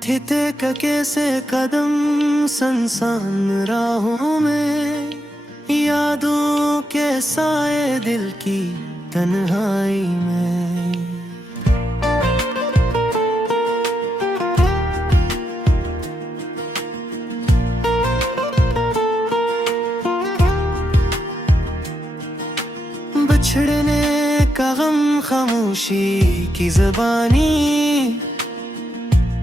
थिते का कैसे कदम संसान राहों में, यादों के साए दिल की तन्हाई में। बिछड़ने का गम खामोशी की ज़बानी,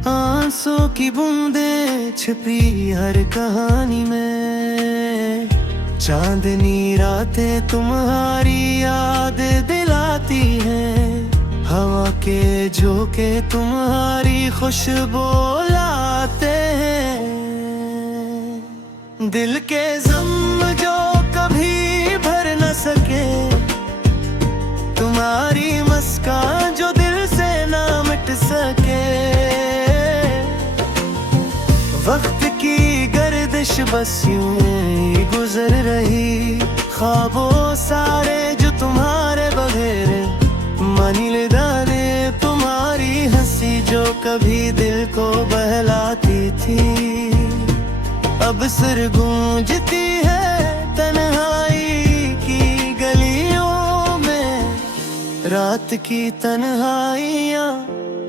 आंसू की बूंदें छिपी हर कहानी में। चांदनी रातें तुम्हारी याद दिलाती हैं, हवा के झोंके तुम्हारी खुशबू लाते हैं। दिल के ज़म जो कभी भर न सके, तुम्हारी मुस्कान जो दिल से ना मिट सके। वक्त की गर्दिश बस यूं ही गुजर रही, ख्वाबों सारे जो तुम्हारे बगैर मानी ले डाले। तुम्हारी हंसी जो कभी दिल को बहलाती थी, अब सिर गूंजती है तन्हाई की गलियों में। रात की तन्हाइयाँ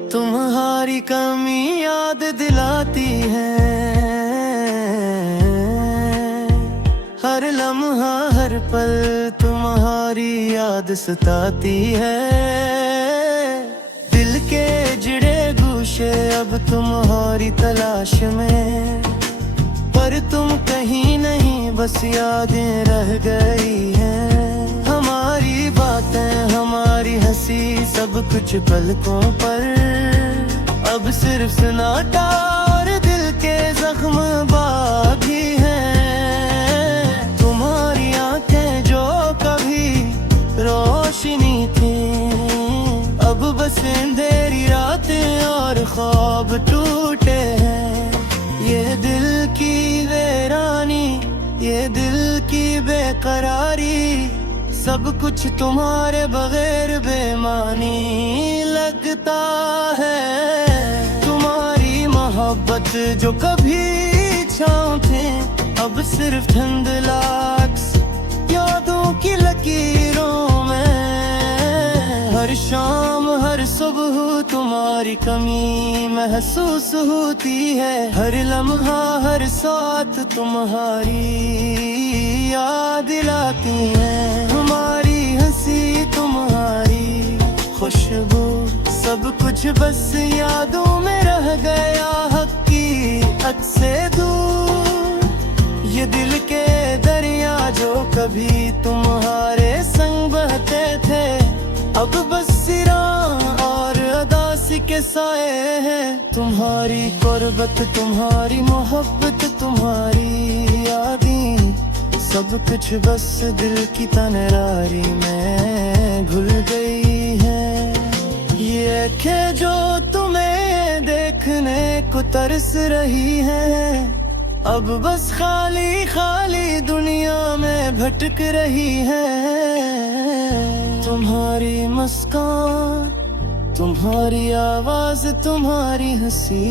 तुम्हारी कमी याद दिलाती है। हर लम्हा हर पल तुम्हारी याद सताती है। दिल के जिड़े गूशे अब तुम्हारी तलाश में, पर तुम कहीं नहीं बस यादें रह गई हैं। हमारी बातें हमारी हंसी सब कुछ पलकों पर, अब सिर्फ सन्नाटा और दिल के जख्म बाकी हैं। तुम्हारी आंखें जो कभी रोशनी थी, अब बस अंधेरी रातें और ख्वाब टूटे हैं। ये दिल की वीरानी, ये दिल की बेकरारी, सब कुछ तुम्हारे बगैर बेमानी लगता है। तुम्हारी मोहब्बत जो कभी छाँव थे, अब सिर्फ धुंधलाक्स यादों की लकीरों में। हर शाम हर सुबह तुम्हारी कमी महसूस होती है। हर लम्हा हर साथ तुम्हारी याद दिलाती है। हमारी हंसी तुम्हारी खुशबू सब कुछ बस यादों में रह गया, हकीकत से दूर। ये दिल के दरिया जो कभी तुम्हारे संग बहते थे, अब बस सिरा और अदासी के साए हैं। तुम्हारी कुर्बत तुम्हारी मोहब्बत तुम्हारी यादें, सब कुछ बस दिल की तनरारी में घुल गई है। ये आँखें जो तुम्हें देखने को तरस रही है, अब बस खाली खाली दुनिया में भटक रही है। तुम्हारी मुस्कान तुम्हारी आवाज तुम्हारी हंसी,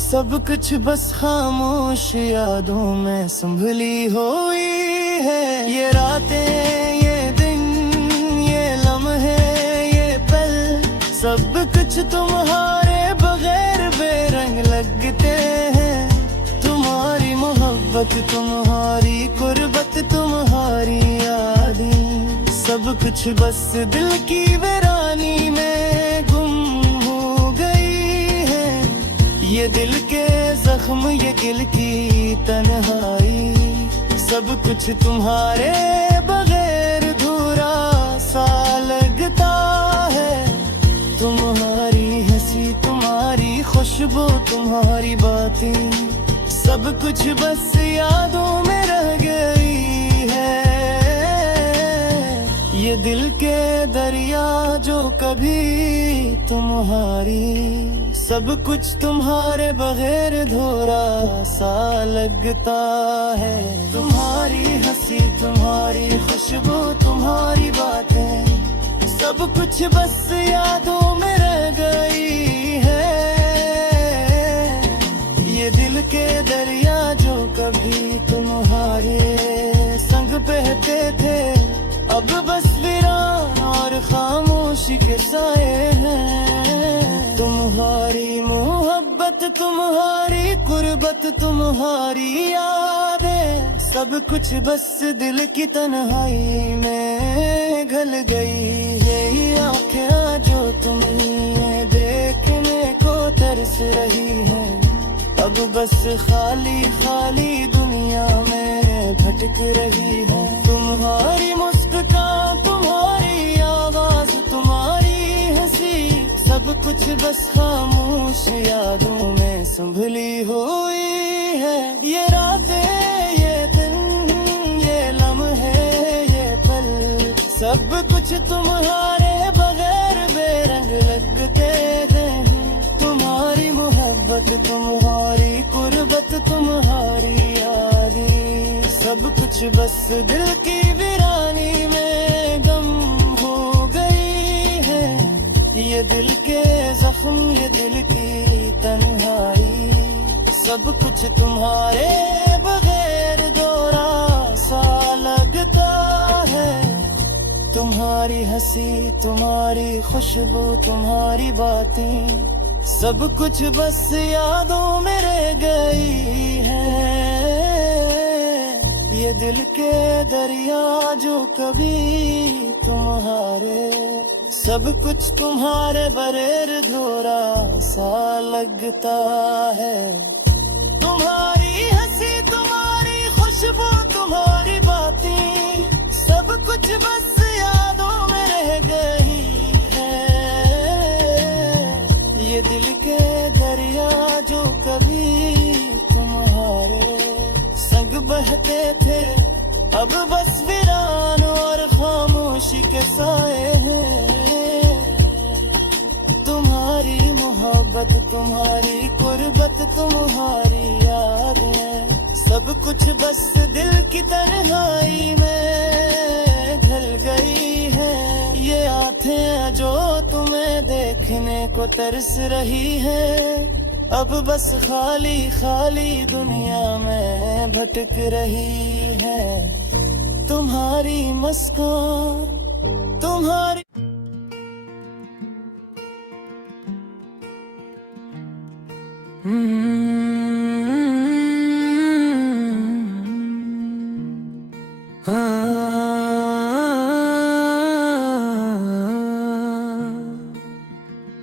सब कुछ बस खामोश यादों में संभली हुई है। ये रातें ये दिन ये लम्हे ये पल, सब कुछ तुम्हारे बगैर बेरंग लगते हैं। तुम्हारी मोहब्बत तुम्हारी कुर्बत तुम्हारी यादें, सब कुछ बस दिल की वीरानी में गुम हो गई है। ये दिल के जख्म ये दिल की तन्हाई, सब कुछ तुम्हारे बगैर अधूरा सा लगता है। तुम्हारी हंसी तुम्हारी खुशबू तुम्हारी बातें, सब कुछ बस यादों में रह गई है। ये दिल के दरिया जो कभी तुम्हारी सब कुछ तुम्हारे बगैर धोरा सा लगता है। तुम्हारी हंसी, तुम्हारी खुशबू, तुम्हारी बातें, सब कुछ बस यादों में रह गई है। ये दिल के दरिया जो कभी तुम्हारे संग बहते थे, अब बस वीरान और खामोशी के साए हैं। तुम्हारी मोहब्बत, तुम्हारी कुर्बत, तुम्हारी यादें, सब कुछ बस दिल की तन्हाई में घल गई है। ये आँखें जो तुम्हें देखने को तरस रही है, अब बस खाली खाली दुनिया में भटक रही है। तुम्हारी मुस्कान, तुम्हारी आवाज, तुम्हारी हंसी, सब कुछ बस खामोश यादों में संभली हुई है। ये रातें, ये दिन, ये लम्हे, ये पल, सब कुछ तुम्हारे बगैर बेरंग लगते हैं। तुम्हारी मोहब्बत, तुम्हारी कुर्बत, तुम्हारी यादें, सब कुछ बस दिल की वीरानी में गम हो गई है। ये दिल के जख्म, ये दिल की तन्हाई, सब कुछ तुम्हारे बगैर दोरा सा लगता है। तुम्हारी हंसी, तुम्हारी खुशबू, तुम्हारी बातें, सब कुछ बस यादों में रह गई है। ये दिल के दरिया जो कभी तुम्हारे, सब कुछ तुम्हारे बगैर धोरा सा लगता है। तुम्हारी हंसी, तुम्हारी खुशबू, तुम्हारी बातें, सब कुछ बस यादों में रह गई है। ये दिल के दरिया जो कभी तुम्हारे संग बहते थे, अब बस वीरान और खामोशी के साए हैं। तुम्हारी मोहब्बत, तुम्हारी कुर्बत, तुम्हारी यादें, सब कुछ बस दिल की तन्हाई में ढल गई है। ये आँखें जो तुम्हें देखने को तरस रही है, अब बस खाली खाली दुनिया में भटक रही है। तुम्हारी मुस्कान, तुम्हारी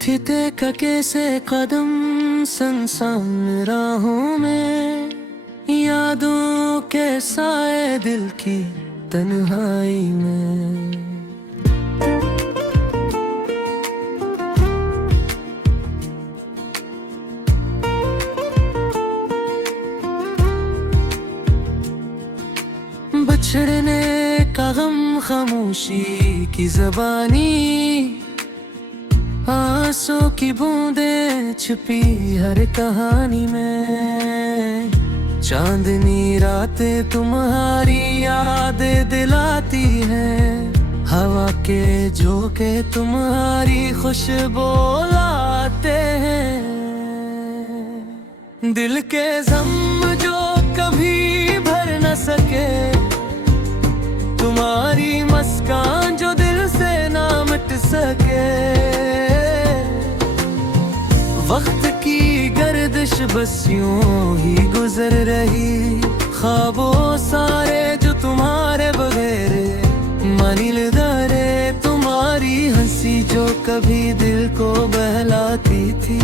फिते का कैसे कदम संसान राहों में, यादों के साए दिल की तन्हाई में। बिछड़ने का गम, खामोशी की ज़बानी, आंसू की बूंदें छुपी हर कहानी में। चांदनी रातें तुम्हारी याद दिलाती हैं, हवा के झोंके तुम्हारी खुशबू लाते हैं। दिल के ज़म जो कभी भर न सके, तुम्हारी मुस्कान जो दिल से ना मिट सके। वक्त की गर्दिश बस यूं ही गुजर रही, ख्वाबों सारे जो तुम्हारे बगैर मानिल दारे। तुम्हारी हंसी जो कभी दिल को बहलाती थी,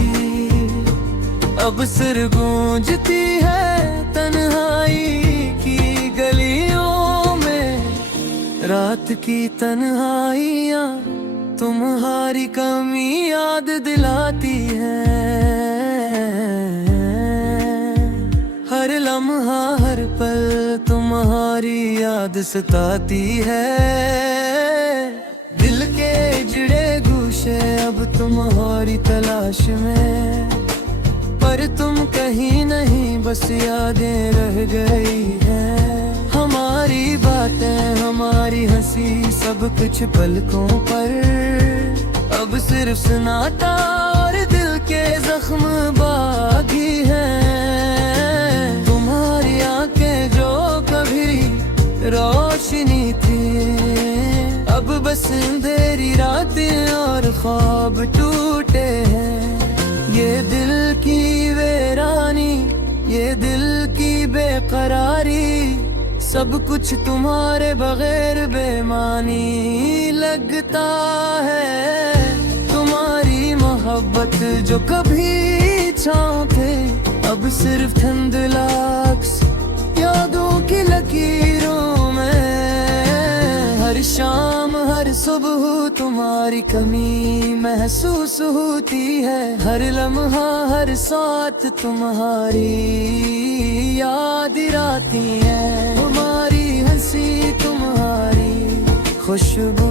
अब सिर गूंजती है तन्हाई की गलियों में। रात की तन्हाइयाँ तुम्हारी कमी याद दिलाती है। हर लम्हा हर पल तुम्हारी याद सताती है। दिल के जुड़े गूशे अब तुम्हारी तलाश में। नहीं नहीं बस यादें रह गई हैं। हमारी बातें हमारी हंसी सब कुछ पलकों पर अब सिर्फ सुनाता और दिल के जख्म बाकी हैं। तुम्हारी आंखें जो कभी रोशनी थी अब बस अंधेरी रातें और ख्वाब टूटे हैं। ये दिल की वीरानी ये दिल की बेकरारी सब कुछ तुम्हारे बगैर बेमानी लगता है। तुम्हारी मोहब्बत जो कभी छाँव थे अब सिर्फ धुंधलाक्स यादों की लकीरों में। हर शाम हर सुबह तुम्हारी कमी महसूस होती है। हर लम्हा हर साथ तुम्हारी याद आती है। तुम्हारी हंसी तुम्हारी खुशबू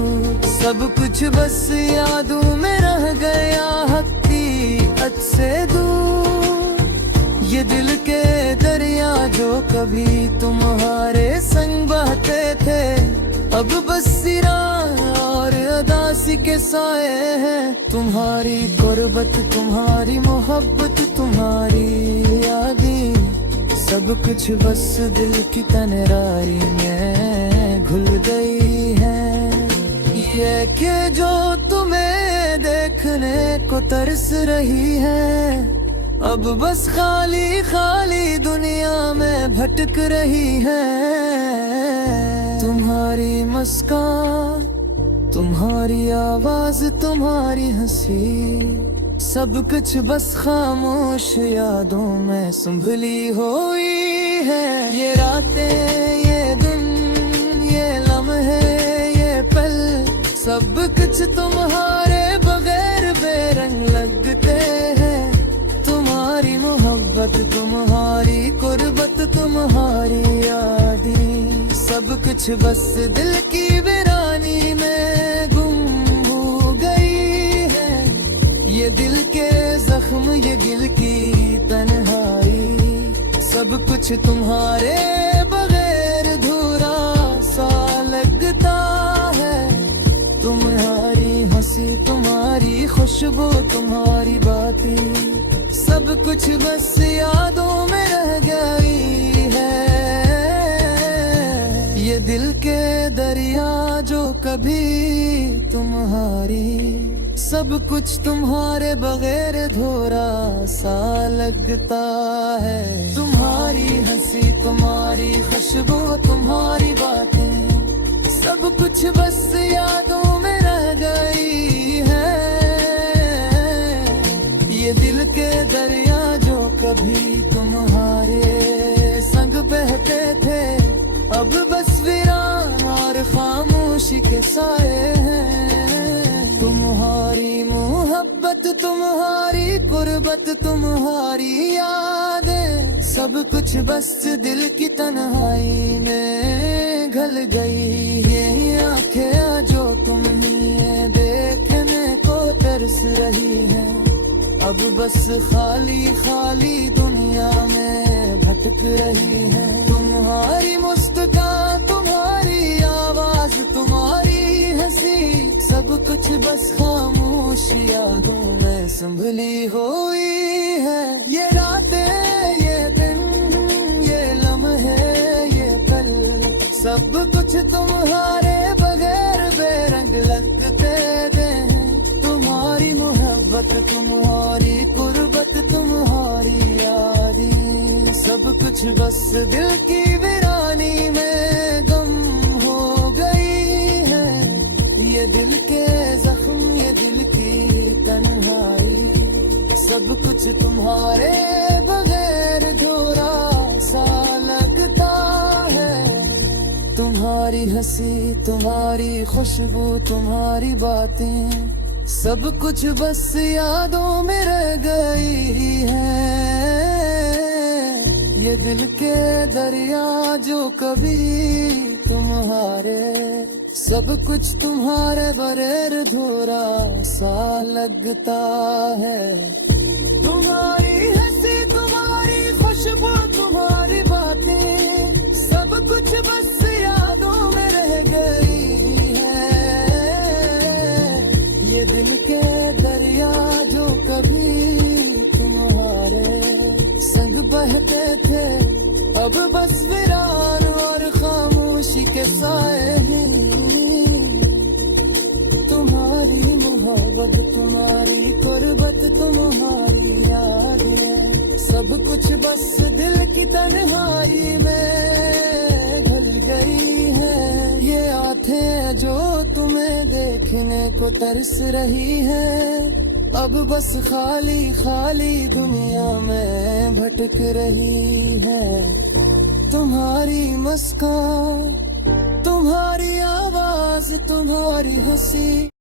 सब कुछ बस यादों में रह गया हकीकत से दूर। ये दिल के दरिया जो कभी तुम्हारे संग बहते थे अब बस सिरा और अदासी के साए हैं। तुम्हारी गुर्बत तुम्हारी मोहब्बत तुम्हारी यादें सब कुछ बस दिल की तन्हाई में घुल गई है। ये कि जो तुम्हें देखने को तरस रही है अब बस खाली खाली दुनिया में भटक रही है। तुम्हारी मुस्कान तुम्हारी आवाज तुम्हारी हंसी सब कुछ बस खामोश यादों में संभली हुई है। ये रातें ये दिन ये लम्हे ये पल सब कुछ तुम्हारे बगैर बेरंग लगते हैं। तुम्हारी मोहब्बत तुम्हारी कुर्बत तुम्हारी यादें सब कुछ बस दिल की वीरानी में गुम हो गई है। ये दिल के जख्म ये दिल की तन्हाई सब कुछ तुम्हारे बगैर अधूरा सा लगता है। तुम्हारी हंसी तुम्हारी खुशबू तुम्हारी बातें सब कुछ बस यादों में रह गई है। ये दिल के दरिया जो कभी तुम्हारी सब कुछ तुम्हारे बगैर अधूरा सा लगता है। तुम्हारी हंसी तुम्हारी खुशबू तुम्हारी बातें सब कुछ बस यादों में रह गई है। ये दिल के दरिया जो कभी तुम्हारे संग बहते थे अब बस वीरान और खामोशी के साए हैं। तुम्हारी मोहब्बत तुम्हारी कुर्बत तुम्हारी यादें सब कुछ बस दिल की तन्हाई में घल गई। ये आंखें जो तुम्हें देखने को तरस रही है अब बस खाली खाली दुनिया में भटक रही है। तुम्हारी मुस्कान तुम्हारी आवाज तुम्हारी हंसी सब कुछ बस खामोश यादों में संभली हुई है। ये रातें ये दिन ये लम्हे ये पल सब कुछ तुम्हारे बगैर बेरंग लगते थे। तुम्हारी मोहब्बत तुम्हारी कुर्बत तुम्हारी यादें सब कुछ बस दिल की वीरानी में गम हो गई है। ये दिल के जख्म ये दिल की तन्हाई सब कुछ तुम्हारे बगैर अधूरा सा लगता है। तुम्हारी हंसी तुम्हारी खुशबू तुम्हारी बातें सब कुछ बस यादों में रह गई है। ये दिल के दरिया जो कभी तुम्हारे सब कुछ तुम्हारे बगैर अधूरा सा लगता है। तुम्हारी हंसी तुम्हारी बद तुम्हारी कुर्बत तुम्हारी याद है, सब कुछ बस दिल की तन्हाई में ढल गई है। ये आंखें जो तुम्हें देखने को तरस रही है, अब बस खाली खाली दुनिया में भटक रही है। तुम्हारी मुस्कान, तुम्हारी आवाज, तुम्हारी हंसी